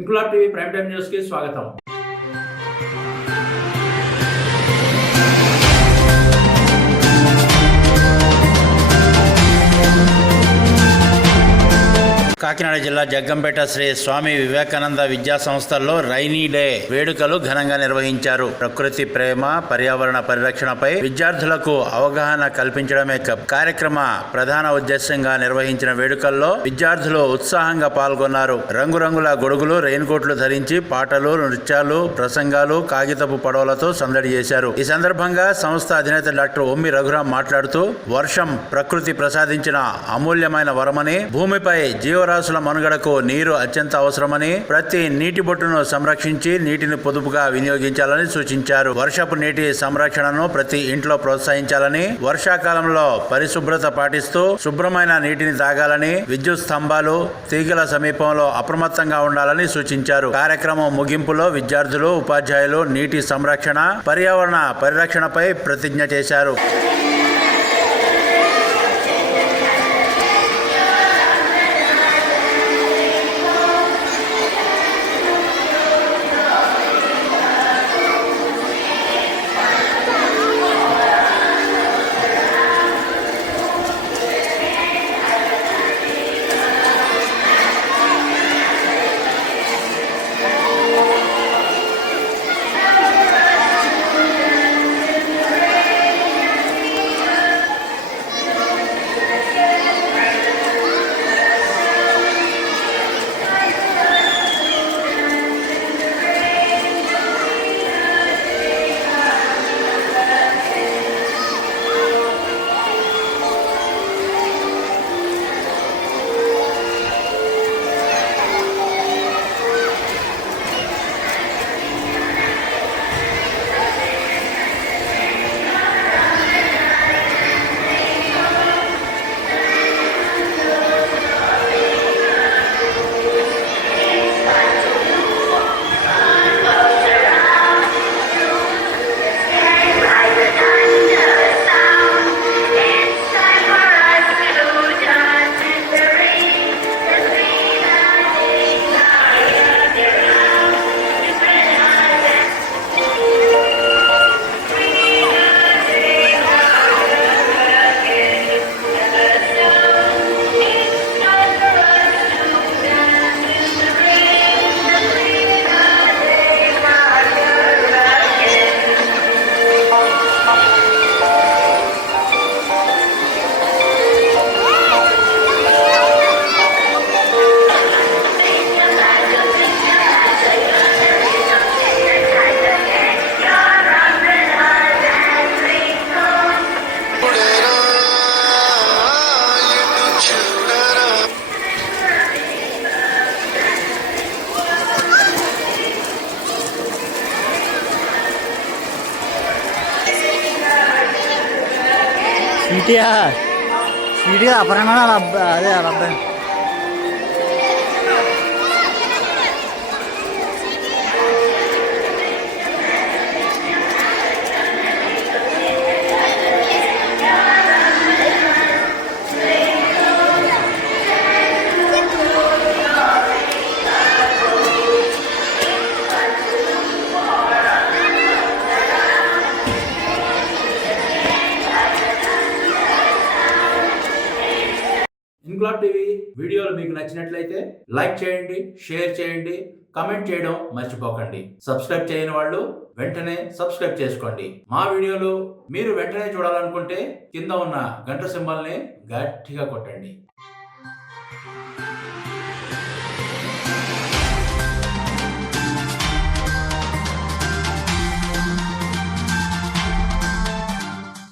Inquilab TV prime time news కి స్వాగతం. కాకినాడ జిల్లా జగ్గంపేట శ్రీ స్వామి వివేకానంద విద్యా సంస్థల్లో రైనీ డే వేడుకలు ఘనంగా నిర్వహించారు. ప్రకృతి ప్రేమ, పర్యావరణ పరిరక్షణపై విద్యార్థులకు అవగాహన కల్పించడమే కార్యక్రమ ప్రధాన ఉద్దేశంగా నిర్వహించిన వేడుకల్లో విద్యార్థులు ఉత్సాహంగా పాల్గొన్నారు. రంగురంగుల గొడుగులు, రెయిన్ కోట్లు ధరించి పాటలు, నృత్యాలు, ప్రసంగాలు, కాగితపు పడవలతో సందడి చేశారు. ఈ సందర్భంగా సంస్థ అధినేత డాక్టర్ ఒమ్మి రఘురాం మాట్లాడుతూ, వర్షం ప్రకృతి ప్రసాదించిన అమూల్యమైన వరమని, భూమిపై జీవరాశుల మనుగడకు నీరు అత్యంత అవసరమని, ప్రతి నీటి బొట్టును సంరక్షించి నీటిని పొదుపుగా వినియోగించాలని సూచించారు. వర్షపు నీటి సంరక్షణను ప్రతి ఇంట్లో ప్రోత్సహించాలని, వర్షాకాలంలో పరిశుభ్రత పాటిస్తూ శుభ్రమైన నీటిని తాగాలని, విద్యుత్ స్తంభాలు, తీగల సమీపంలో అప్రమత్తంగా ఉండాలని సూచించారు. కార్యక్రమం ముగింపులో విద్యార్థులు, ఉపాధ్యాయులు నీటి సంరక్షణ, పర్యావరణ పరిరక్షణపై ప్రతిజ్ఞ చేశారు. స్వీట్గా అపరాణ అదే అబ్బాయి ఇంక్లాబ్ టీవీ వీడియోలు మీకు నచ్చినట్లయితే లైక్ చేయండి, షేర్ చేయండి, కామెంట్ చేయడం మర్చిపోకండి. సబ్స్క్రైబ్ చేయని వాళ్ళు వెంటనే సబ్స్క్రైబ్ చేసుకోండి. మా వీడియోలు మీరు వెంటనే చూడాలనుకుంటే కింద ఉన్న గంట సింబల్ని గట్టిగా కొట్టండి.